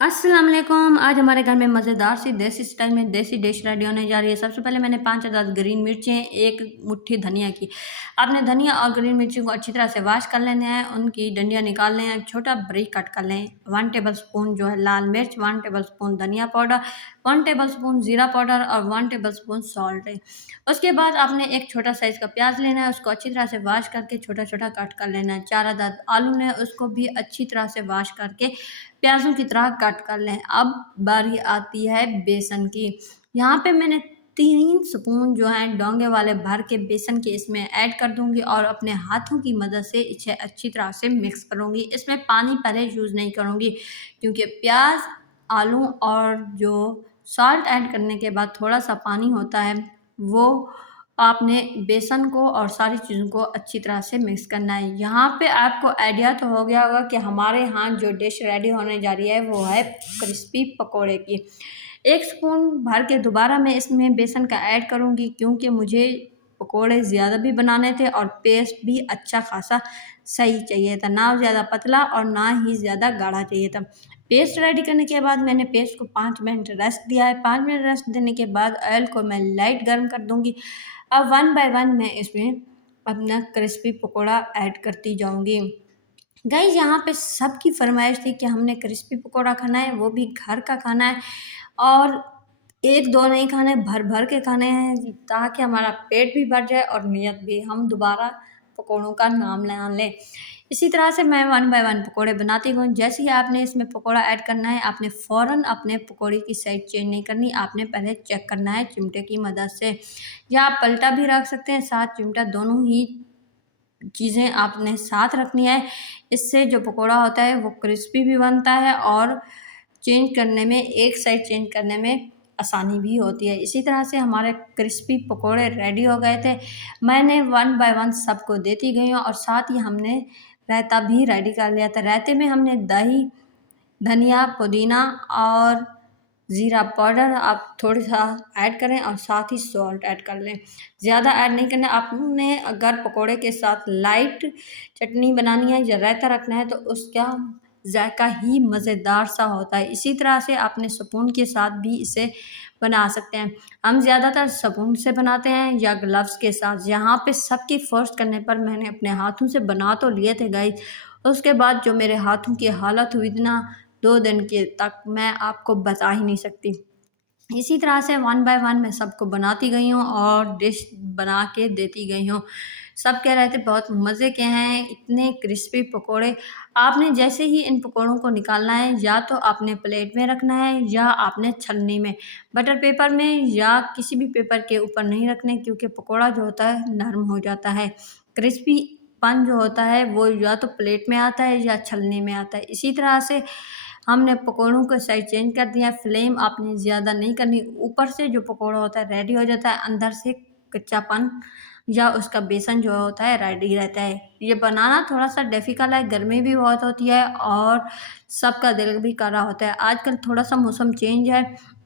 अस्सलाम वालेकुम। आज हमारे घर में मज़ेदार सी देसी स्टाइल में देसी डिश रेडी होने जा रही है। सबसे पहले मैंने 5 अदद ग्रीन मिर्चें, 1 मुट्ठी धनिया की। आपने धनिया और ग्रीन मिर्ची को अच्छी तरह से वॉश कर लेना है, उनकी डंडियाँ निकाल लें, एक छोटा बारीक कट कर लें। 1 टेबलस्पून जो है लाल मिर्च, 1 टेबलस्पून धनिया पाउडर, 1 टेबलस्पून ज़ीरा पाउडर और 1 टेबलस्पून सॉल्ट है। उसके बाद आपने एक छोटा साइज़ का प्याज लेना है, उसको अच्छी तरह से वॉश करके छोटा-छोटा कट कर लेना है। 4 अदद आलू ने उसको भी अच्छी तरह से वॉश करके प्याज़ों की तरह कट कर लें। अब बारी आती है बेसन की। यहाँ पे मैंने 3 स्पून जो हैं डोंगे वाले भर के बेसन के इसमें ऐड कर दूँगी और अपने हाथों की मदद से इसे अच्छी तरह से मिक्स करूँगी। इसमें पानी पहले यूज़ नहीं करूँगी क्योंकि प्याज़, आलू और जो सॉल्ट ऐड करने के बाद थोड़ा-सा पानी होता है, वो आपने बेसन को और सारी चीज़ों को अच्छी तरह से मिक्स करना है। यहाँ पे आपको आइडिया तो हो गया होगा कि हमारे यहाँ जो डिश रेडी होने जा रही है वो है क्रिस्पी पकोड़े की। 1 स्पून भर के दोबारा मैं इसमें बेसन का ऐड करूँगी क्योंकि मुझे पकोड़े ज़्यादा भी बनाने थे और पेस्ट भी अच्छा खासा सही चाहिए था, ना ज़्यादा पतला और ना ही ज़्यादा गाढ़ा चाहिए था। पेस्ट रेडी करने के बाद मैंने पेस्ट को 5 मिनट रेस्ट दिया है। 5 मिनट रेस्ट देने के बाद ऑयल को मैं लाइट गर्म कर दूँगी। अब 1 बाय 1 मैं इसमें अपना क्रिस्पी पकोड़ा ऐड करती जाऊँगी। गाइस यहाँ पे सबकी फ़रमाइश थी कि हमने क्रिस्पी पकोड़ा खाना है, वो भी घर का खाना है और 1-2 नहीं खाने, भर-भर के खाने हैं ताकि हमारा पेट भी भर जाए और नियत भी, हम दोबारा पकोड़ों का नाम ना लें। इसी तरह से मैं 1 बाय 1 पकोड़े बनाती गई। जैसे ही आपने इसमें पकोड़ा ऐड करना है, आपने फ़ौरन अपने पकोड़े की साइड चेंज नहीं करनी, आपने पहले चेक करना है चिमटे की मदद से या आप पलटा भी रख सकते हैं, साथ चिमटा, दोनों ही चीज़ें आपने साथ रखनी है। इससे जो पकोड़ा होता है वो क्रिस्पी भी बनता है और चेंज करने में, एक साइड चेंज करने में आसानी भी होती है। इसी तरह से हमारे क्रिस्पी पकोड़े रेडी हो गए थे। मैंने 1 बाय 1 सबको देती गई हूँ और साथ ही हमने रायता भी रेडी कर लिया था। रायते में हमने दही, धनिया, पुदीना और ज़ीरा पाउडर आप थोड़ा-सा ऐड करें और साथ ही सॉल्ट ऐड कर लें। ज़्यादा ऐड नहीं करना। आपने अगर पकोड़े के साथ लाइट चटनी बनानी है या रायता रखना है तो उसका ज़ायका ही मज़ेदार सा होता है। इसी तरह से आपने स्पून के साथ भी इसे बना सकते हैं। हम ज़्यादातर स्पून से बनाते हैं या ग्लव्स के साथ। यहाँ पे सबकी फ़ोर्स करने पर मैंने अपने हाथों से बना तो लिए थे गाइस। उसके बाद जो मेरे हाथों की हालत हुई थी ना 2 दिन के तक, मैं आपको बता ही नहीं सकती। इसी तरह से 1 बाय 1 मैं सबको बनाती गई हूँ और डिश बना के देती गई हूँ। सब कह रहे थे बहुत मज़े के हैं, इतने क्रिस्पी पकोड़े। आपने जैसे ही इन पकोड़ों को निकालना है, या तो आपने प्लेट में रखना है या आपने छन्नी में, बटर पेपर में या किसी भी पेपर के ऊपर नहीं रखने क्योंकि पकोड़ा जो होता है नरम हो जाता है। क्रिस्पीपन जो होता है वो या तो प्लेट में आता है या छलनी में आता है। इसी तरह से हमने पकोड़ों का साइज़ चेंज कर दिया, फ्लेम आपने ज़्यादा नहीं करनी। ऊपर से जो पकोड़ा होता है रेडी हो जाता है, अंदर से कच्चापन या उसका बेसन जो होता है रेडी रहता है। ये बनाना थोड़ा-सा डिफ़िकल्ट है, गर्मी भी बहुत होती है और सबका दिल भी कर रहा होता है। आजकल थोड़ा-सा मौसम चेंज है,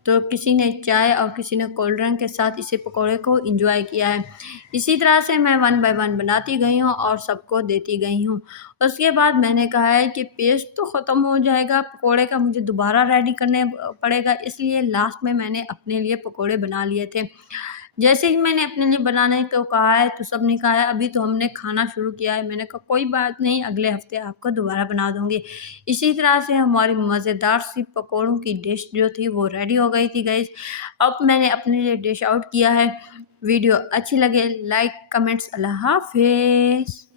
तो किसी ने चाय और किसी ने कोल्ड ड्रिंक के साथ इसी पकोड़े को एन्जॉय किया है। इसी तरह से मैं 1 बाय 1 बनाती गई हूँ और सबको देती गई हूँ। उसके बाद मैंने कहा है कि पेस्ट तो ख़त्म हो जाएगा पकोड़े का, मुझे दोबारा रेडी करने पड़ेगा, इसलिए लास्ट में मैंने अपने लिए पकोड़े बना लिए थे। जैसे ही मैंने अपने लिए बनाने को कहा है तो सबने कहा है अभी तो हमने खाना शुरू किया है। मैंने कहा कोई बात नहीं, अगले हफ्ते आपको दोबारा बना दूँगी। इसी तरह से हमारी मज़ेदार सी पकोड़ों की डिश जो थी वो रेडी हो गई थी गाइस। अब मैंने अपने लिए डिश आउट किया है। वीडियो अच्छी लगे लाइक, कमेंट्स। अल्लाह हाफ़िज़।